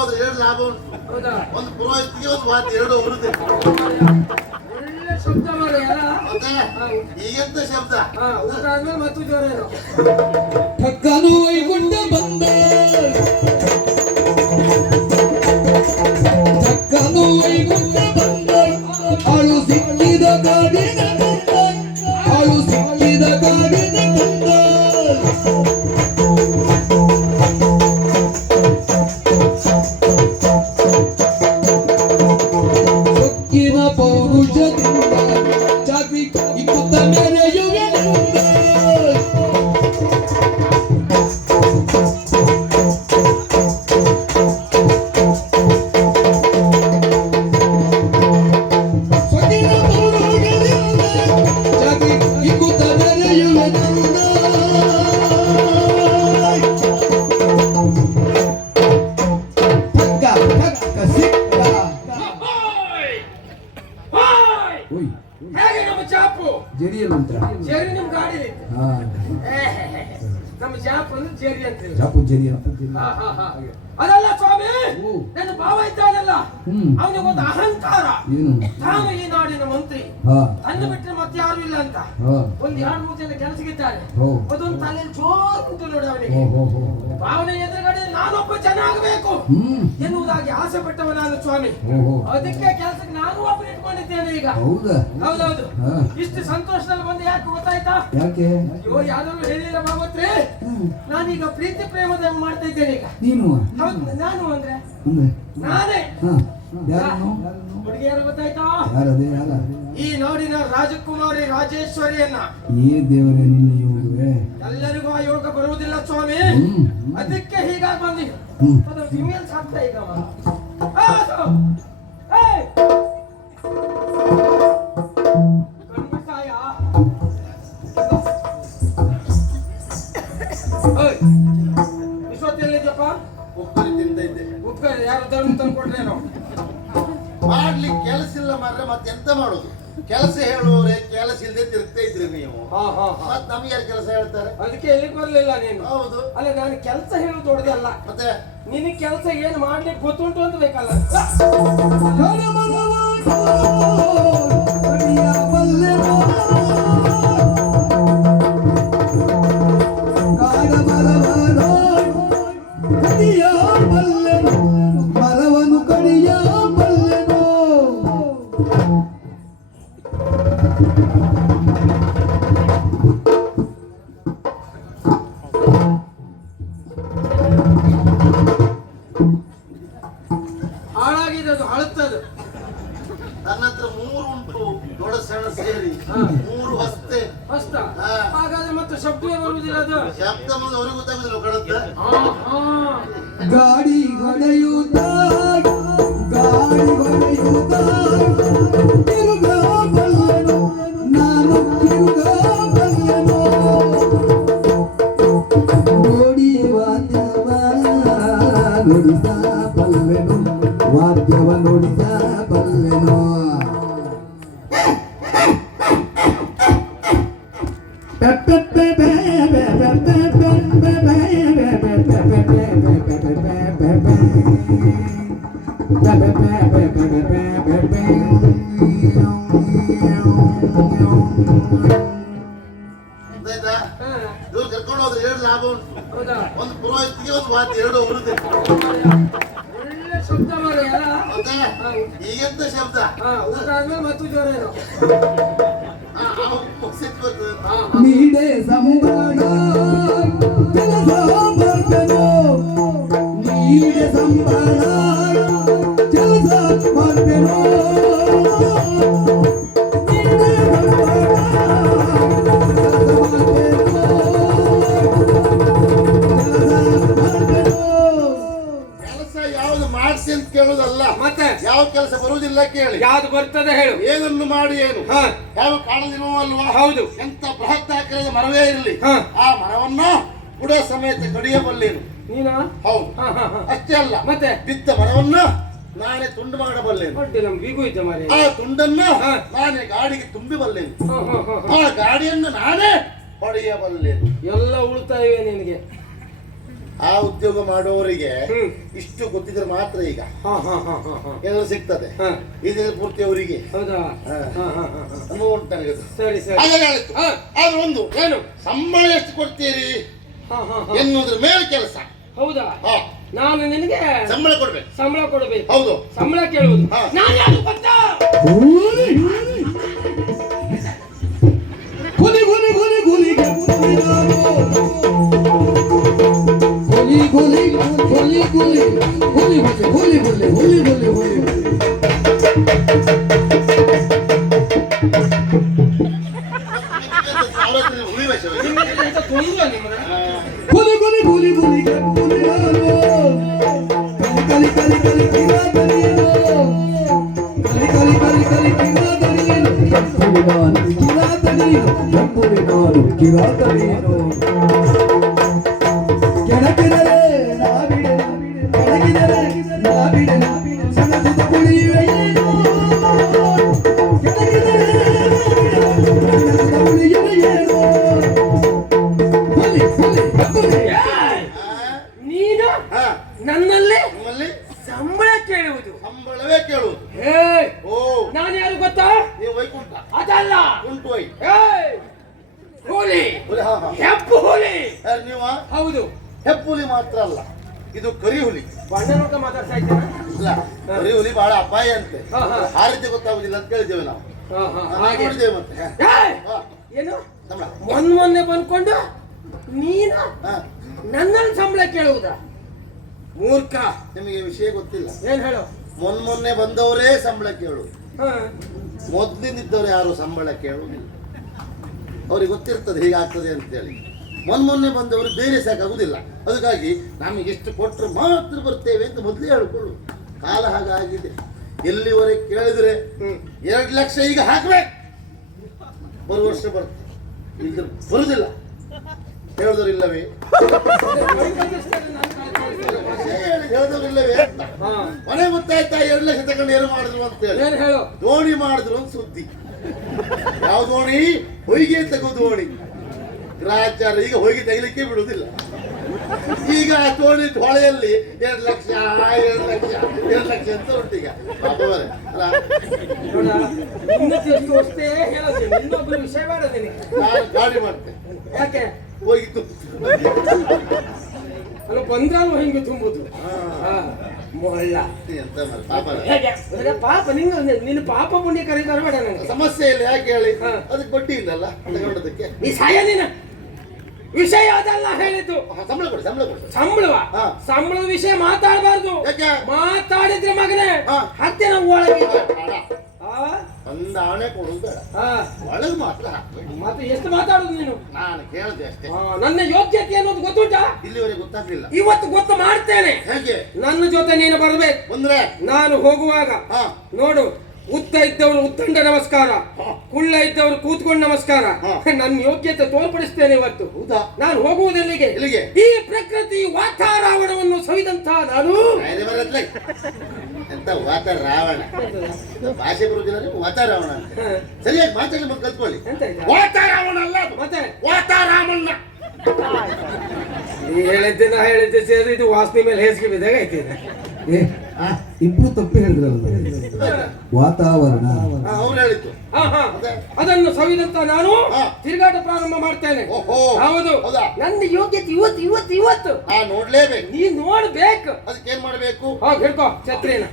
ಹೋದ್ರೆ ಎರಡು ಲಾಭ? ಒಂದು ಪುರೋಹಿತಿಗೆ ಒಂದು ಮಾತು ಎರಡು ಅವರದೇ ಒಳ್ಳೆ ಶಬ್ದ ಮಾರಾಯ ಮತ್ತೆ ಈಗೆಂತ ಶಬ್ದ? ಊಟ ಆದ್ಮೇಲೆ ಮತ್ತು ಜೋರೇನು ಪಕ್ಕನು ವೈಗುಂಠ ಬಂದ. ಜರಿಯ ಮಂತ್ರ. ಜೇರಿ ನಿಮ್ ಗಾಡಿ ಹಾ ನಮ್ಮ ಚಾಪು ಅಂದ್ರೆ ಜೇರಿ ಅಂತ ಜಾಪು ಹಾ, ಹಾ. ಅದಲ್ಲ ಸ್ವಾಮಿ. ನನ್ನ ಭಾವ ಇದ್ದಾನಲ್ಲ ಅವನಿಗೆ ಒಂದು ಅಹಂಕಾರ. ಏನು? ತಾನು ಈ ನಾಡಿನ ಮಂತ್ರಿ. ಅನ್ನ ಬಿಟ್ಟರೆ ಮತ್ತೆ ಯಾರು ಇಲ್ಲ ಅಂತ. ಒಂದು ಎರಡು ಮೂರು ಜನ ಕೆಲಸಗಿದ್ದಾರೆ ಅದೊಂದು ತಲೆಯಲ್ಲಿ ಜೋರ್ ಉಂಟು ನೋಡಿ ಅವನಿಗೆ. ಭಾವನೆ ಎದುರುಗಡೆ ನಾನೊಬ್ಬ ಚೆನ್ನಾಗಬೇಕು ಆಗಬೇಕು ಎನ್ನುವುದಾಗಿ ಆಸೆ ಪಟ್ಟವ ನಾನು ಸ್ವಾಮಿ ಅದಕ್ಕೆ ಕೆಲಸಕ್ಕೆ ನಾನು ಒಬ್ಬ ಇಟ್ಕೊಂಡಿದ್ದೇನೆ ಈಗ. ಹೌದಾ? ಹೌದೌದು. ಇಷ್ಟು ಸಂತೋಷದಲ್ಲಿ ಬಂದು ಯಾಕೆ ಗೊತ್ತಾಯ್ತಾ? ಯಾಕೆ? ಅಯ್ಯೋ ಯಾರು ಹೇಳಿಲ್ಲ ಬಾಬತ್ರಿ. ನಾನೀಗ ಪ್ರೀತಿ ಪ್ರೇಮದ ಮಾಡ್ತಾ ಇದ್ದೇನೆ ಈಗ. ನೀನು? ನಾನು ಅಂದ್ರೆ? ನಾನೇ? ಹಾ ಯಾರನು ಹುಡುಗಿಯರು ಗೊತ್ತಾಯ್ತಾ? ಯಾರದೇ ಯಾರ? ಈ ನೋಡಿನ ರಾಜಕುಮಾರಿ ರಾಜೇಶ್ವರಿಯನ್ನ. ಏ ದೇವರೇ ನಿನ್ನ ಯೋಗವೇ? ಎಲ್ಲರಿಗೂ ಆ ಯೋಗ ಬರುವುದಿಲ್ಲ ಸ್ವಾಮಿ. ಅದಕ್ಕೆ ಹೀಗಾಗಿ ಬಂದಿ ಹ್ಮ್. ಅದು ಫಿಮೇಲ್ ಸಾಕ್ತಾ ಈಗ ಉಪ್ಕರಿ ಯಾರು ಧರ್ಮ ತಂದು ಕೊಟ್ರೇನೋ ಮಾಡ್ಲಿಕ್ಕೆ ಕೆಲಸ ಇಲ್ಲ ಮಾರ್ರೆ ಮತ್ತೆ ಎಂತ ಮಾಡುದು? ಕೆಲಸ ಹೇಳುವವರೇ ಕೆಲಸ ಇಲ್ಲದೆ ತಿರುಗ್ತಾ ಇದ್ರಿ ನೀವು. ಹಾ ಹಾ ಹಾ. ಮತ್ ನಮ್ಗೆ ಯಾರು ಕೆಲಸ ಹೇಳ್ತಾರೆ? ಅದಕ್ಕೆ ಎಲ್ಲಿಗೆ ಬರ್ಲಿಲ್ಲ ನೀನು. ಹೌದು. ಅಲ್ಲ ನಾನು ಕೆಲಸ ಹೇಳೋದು ದೊಡ್ಡದಲ್ಲ. ಮತ್ತೆ? ನಿನಗೆ ಕೆಲಸ ಏನ್ ಮಾಡ್ಲಿಕ್ಕೆ ಗೊತ್ತುಂಟು ಅಂತ ಬೇಕಲ್ಲ. ಹಾಳಾಗಿದೆ ಅದು ಹಳತ್ತದು ನನ್ನ ಹತ್ರ ಮೂರು ಉಂಟು ದೊಡ್ಡ ಸಣ್ಣ ಸೇರಿ. ಮೂರು ಅಷ್ಟ ಹಾಗಾದ್ರೆ ಮತ್ತೆ ಶಬ್ದ ಬರುವುದಿಲ್ಲ ಅದು? ಶಬ್ದ ಮುಂದೆ ಅವ್ರಿಗೆ ಗೊತ್ತಾಗುದಿಲ್ಲ ಕಡತ್ತ ಹಾ, ಹಾ. ಗಾಡಿ ಹೊಡೆಯುತ್ತ? ಗಾಡಿ ಹೊಡೆಯುತ್ತ? ಕರ್ಕೊಂಡು ಹೋದ್ರೆ ಎರಡು ಲಾಭ ಉಂಟು. ಒಂದು ಪುರೋಹಿತಿಗೆ ಒಂದು ವಾದ್ಯ ಎರಡು ಅವರದೇ ಒಳ್ಳೆ ಶಬ್ದ ಮಾರಾಯ ಈಗೆಂತ ಶಬ್ದ. ಮತ್ತು ಜೋರೇನು. ನೀಡೆ ಸಂಬಳ ಕೆಲಸ ಮಾಡ್ತೇನೋ ನೀಡೆ ಸಂಬಳ ಕೆಲಸ ಮಾಡ್ತೇನೋ ಮತ್ತೆ ಯಾವ ಕೆಲಸ ಬರುವುದಿಲ್ಲ ಕೇಳಿ. ಯಾವ್ದು ಬರ್ತದೆ ಹೇಳು. ಏನನ್ನು ಮಾಡಿ ಏನು? ಹಾ. ಯಾವ ಕಾಣದಿರುವ ಅಲ್ವಾ ಹೌದು. ಎಂತ ಬೃಹತ್ ಆಕಾರದ ಮರವೇ ಇರಲಿ. ಹಾ. ಆ ಮರವನ್ನ ಬುಡ ಸಮೇತ ಕಡಿಯಬಲ್ಲೇನು? ನೀನಾ? ಹೌದು. ಅಷ್ಟೇ ಅಲ್ಲ. ಮತ್ತೆ? ಬಿದ್ದ ಮರವನ್ನ ನಾನೇ ತುಂಡು ಮಾಡಬಲ್ಲೇನು? ನಮ್ಗೆ ಈಗೂ ಇದ್ದ ಮಾರಿ. ಆ ತುಂಡನ್ನ ಹಾ. ನಾನೇ ಗಾಡಿಗೆ ತುಂಬಿಬಲ್ಲೇನು. ಆ ಗಾಡಿಯನ್ನು ನಾನೇ ಹೊಡೆಯಬಲ್ಲೇನು ಎಲ್ಲ ಉಳಿತಾಯಿವೆ ನಿನಗೆ. ಆ ಉದ್ಯೋಗ ಮಾಡುವವರಿಗೆ ಇಷ್ಟು ಗೊತ್ತಿದ್ರೆ ಮಾತ್ರ ಈಗ. ಹಾ ಹಾ ಹಾ ಹಾ ಹಾ. ಏನಾದ್ರು ಸಿಗ್ತದೆ. ಹಾ. ಇದ್ರೆ ಪೂರ್ತಿ ಅವರಿಗೆ. ಹೌದಾ? ಹಾ. ಹಾ ಹಾ ಹಾ ಹಾ. ಅನುಭವ ಉಂಟು ನನಗೆ ಅದು. ಸರಿ ಸರಿ. ಹಾಗಾಗಿ ಆಯ್ತು ಹಾ. ಆದ್ರೆ ಒಂದು ಏನು? ಸಂಬಳ ಎಷ್ಟು ಕೊಡ್ತೀರಿ? ಹಾ ಹಾ ಹಾ. ಎನ್ನುವುದ್ರ ಮೇಲೆ ಕೆಲಸ. ಹೌದಾ? ಹಾ. ನಾನು ನಿನಗೆ ಸಂಬಳ ಕೊಡ್ಬೇಕು. ಸಂಬಳ ಕೊಡಬೇಕು. ಹೌದು. ಸಂಬಳ ಕೇಳುವುದು. ಹಾ. ನಾನು ಯಾರು ಗೊತ್ತಾ? হোলি হোলি গুলি হোলি বলে হোলি বলে হোলি বলে হোলি ভুলি ভুলি ভুলি ভুলি ভুলি কালি কালি কালি কিবা দাঁড়িয়ে কালি কালি কালি কালি কিবা দাঁড়িয়ে কিবা দাঁড়িয়ে কিবা দাঁড়িয়ে কিবা দাঁড়িয়ে ನನ್ನಲ್ಲಿ ನಿಮ್ಮಲ್ಲಿ ಸಂಬಳ ಕೇಳುವುದು. ಸಂಬಳವೇ ಕೇಳುವುದು. ಹೇ ಓ ನಾನು ಯಾರು ಗೊತ್ತಾ? ನೀವು ವೈಕುಂಠ. ಅದಲ್ಲ. ಉಂಟು ವೈ. ಹೇ ಹುಲಿ. ಹುಲಿ ಹಾ ಹಾ. ಹೆಪ್ಪು ಹುಲಿ. ಯಾರು ನೀವ? ಹೌದು. ಹೆಪ್ಪುಲಿ ಮಾತ್ರ ಅಲ್ಲ ಇದು ಕರಿ ಹುಲಿ. ಬಣ್ಣ ನೋಡ ಮಾತಾಡ್ತಾ ಇದ್ದೇನೆ ಇಲ್ಲ ಕರಿ ಹುಲಿ ಬಹಳ ಅಪಾಯ ಅಂತೆ. ಹಾ, ಹಾ. ಹಾರಿದ್ದೆ ಗೊತ್ತಾಗುದಿಲ್ಲ ಅಂತ ಕೇಳಿದ್ದೇವೆ ನಾವು. ಹಾ, ಹಾ, ನಾವು ಹಾಗೆ. ನೋಡಿದ್ದೇವೆ ಮತ್ತೆ! ಹಾ, ಏನು? ಸಂಬಳ. ಮೊನ್ ಮೊನ್ನೆ ಬಂದ್ಕೊಂಡು ನೀನು ಹಾ, ನನ್ನಲ್ಲಿ ಸಂಬಳ ಕೇಳುವುದಾ? ಮೂರ್ಖ. ನಿಮಗೆ ವಿಷಯ ಗೊತ್ತಿಲ್ಲ. ಏನ್ ಹೇಳು? ಮೊನ್ ಮೊನ್ನೆ ಬಂದವರೇ ಸಂಬಳ ಕೇಳು. ಹಾ. ಮೊದ್ಲಿನಿದ್ದವರು ಯಾರು ಸಂಬಳ ಕೇಳುವುದಿಲ್ಲ. ಅವ್ರಿಗೆ ಗೊತ್ತಿರ್ತದೆ ಹೀಗಾಗ್ತದೆ ಅಂತೇಳಿ. ಮೊನ್ ಮೊನ್ನೆ ಬಂದವರು ಬೇರೆ ಸಾಕಾಗುವುದಿಲ್ಲ. ಅದಕ್ಕಾಗಿ ನಮಗೆ ಎಷ್ಟು ಕೊಟ್ಟರೆ ಮಾತ್ರ ಬರ್ತೇವೆ ಅಂತ ಮೊದಲೇ ಹೇಳ್ಕೊಳ್ಳು ಕಾಲ ಹಾಗಾಗಿದೆ. ಎಲ್ಲಿವರೆಗೆ ಕೇಳಿದ್ರೆ. ಎರಡು ಲಕ್ಷ ಈಗ ಹಾಕ್ಬೇಕು. ಬರುವ ವರ್ಷ ಬರ್ತದೆ. ಈಗ ಬರುದಿಲ್ಲ ಹೇಳಿದವರಿಲ್ಲವೇ ಹೇಳಿದವರಿಲ್ಲವೇ. ಮನೆ ಗೊತ್ತಾಯ್ತಾ ಎರಡು ಲಕ್ಷ ತಗೊಂಡು ಏನು ಮಾಡಿದ್ರು ಅಂತ ಹೇಳು. ದೋಣಿ ಮಾಡಿದ್ರು ಅಂತ ಸುದ್ದಿ. ಯಾವ ದೋಣಿ? ಹೊಯ್ಗೆ ತಗೋ ದೋಣಿ. ಗ್ರಾಚಾರ ಈಗ ಹೊಯ್ಗೆ ತೆಗಿಲಿಕ್ಕೆ ಬಿಡುವುದಿಲ್ಲ. ಈಗ ತೋಣಿದ ಹೊಳೆಯಲ್ಲಿ ಎರಡು ಲಕ್ಷ ಎರಡು ಲಕ್ಷ ಎರಡು ಲಕ್ಷ ಅಂತ ಉಂಟು ಈಗ. ಅಲ್ಲ? ಅಷ್ಟೇ ಹೇಳೋದು ಇನ್ನೊಬ್ರು ವಿಷಯ ಬೇಡ ನಿನಗೆ. ನಾನು ಗಾಡಿ ಮಾಡ್ತೇನೆ ಯಾಕೆ? ಹೋಗಿತ್ತು ಅಲ್ಲ ಬಂದ್ರಾನು ಹಿಂಗೆ ತುಂಬುದು. ಹಾ, ಮೊಳ್ಳ ಎಂತ ಮಾರ್ರೆ, ಪಾಪ ಅಲ್ಲ. ಪಾಪ ನಿಂಗ ನಿನ್ನ ಪಾಪ ಪುಣ್ಯ ಕರಿತಾರ ಬೇಡ ನಂಗೆ. ಸಮಸ್ಯೆ ಇಲ್ಲ ಯಾಕೆ ಹೇಳಿ? ಹಾ. ಅದಕ್ಕೆ ಬಡ್ಡಿ ಇಲ್ಲಲ್ಲ ತಗೊಂಡದಕ್ಕೆ. ಈ ಸಾಯ ನೀನು. ವಿಷಯ ಅದಲ್ಲ ಹೇಳಿದ್ದು. ಸಂಬಳ ಕೊಡಿ ಸಂಬಳ ಕೊಡಿ. ಸಂಬಳವ. ಸಂಬಳದ ವಿಷಯ ಮಾತಾಡಬಾರ್ದು. ಯಾಕೆ? ಮಾತಾಡಿದ್ರೆ ಮಗನೇ. ಹತ್ತೆ ನಾವು ಒಳಗೆ ಆಣೆ ಕೊಡುದು ಒಳಗೆ ಮಾತ್ರ ಮತ್ತೆ ಎಷ್ಟು ಮಾತಾಡುದು ನೀನು? ನಾನು ಕೇಳಿದೆ ಅಷ್ಟೇ. ನನ್ನ ಯೋಗ್ಯತೆ ಅನ್ನೋದು ಗೊತ್ತುಂಟಾ? ಇಲ್ಲಿವರೆಗೆ ಗೊತ್ತಾಗ್ಲಿಲ್ಲ. ಇವತ್ತು ಗೊತ್ತು ಮಾಡ್ತೇನೆ. ಹೇಗೆ? ನನ್ನ ಜೊತೆ ನೀನು ಬರಬೇಕು. ಅಂದ್ರೆ ನಾನು ಹೋಗುವಾಗ. ಹಾ. ನೋಡು ಉದ್ದ ಇದ್ದವರು ಉತ್ತಂಡ ನಮಸ್ಕಾರ. ಕುಳ್ಳ ಇದ್ದವರು ಕೂತ್ಕೊಂಡು ನಮಸ್ಕಾರ. ನನ್ನ ಯೋಗ್ಯತೆ ತೋರ್ಪಡಿಸ್ತೇನೆ ಇವತ್ತು. ಹೌದಾ? ನಾನು ಹೋಗುವುದೆಲ್ಲಿಗೆ ಎಲ್ಲಿಗೆ? ಈ ಪ್ರಕೃತಿ ವಾತಾರಾವಣವನ್ನು ಸವಿದಂತ ನಾನು. ಎಂತ ವಾತ ರಾವಣ. ಭಾಷೆ ಬರುವುದಿಲ್ಲ ವಾತಾರಾವಣ ವಾತ ರಾವಣ ಅಂತ. ಸರಿಯಾಗಿ ಮಾತಾಡಿ ಬಂದು ಕಲ್ತ್ಕೊಳ್ಳಿ. ಎಂತ ಇದು? ವಾತ ರಾವಣ ಅಲ್ಲ. ಮತ್ತೆ? ವಾತ ರಾಮಣ್ಣ. ನೀ ಹೇಳಿದ್ದೆ ನಾ ಹೇಳಿದ್ದೆ ಸೇರಿ ಇದು ವಾಸನೆ ಮೇಲೆ ಹೇಸಿಗೆ ಬಿದ್ದಾಗ ಐತಿ ಇಬ್ರು ತಪ್ಪು ಹೇಳಿದ್ರಲ್ಲ ವಾತಾವರಣ. ಅದನ್ನು ಸವಿದಂತ ನಾನು. ತಿರುಗಾಟ ಪ್ರಾರಂಭ ಮಾಡ್ತೇನೆ. ಓಹೋ. ಹೌದು. ಹೌದಾ? ನನ್ನ ಯೋಗ್ಯತೆ ಇವತ್ತು ಇವತ್ತು ಇವತ್ತು. ನೋಡ್ಲೇಬೇಕು. ನೀ ನೋಡ್ಬೇಕು. ಅದಕ್ಕೆ ಏನ್ ಮಾಡ್ಬೇಕು ಹಿಡ್ಕೋ ಛತ್ರಿನ.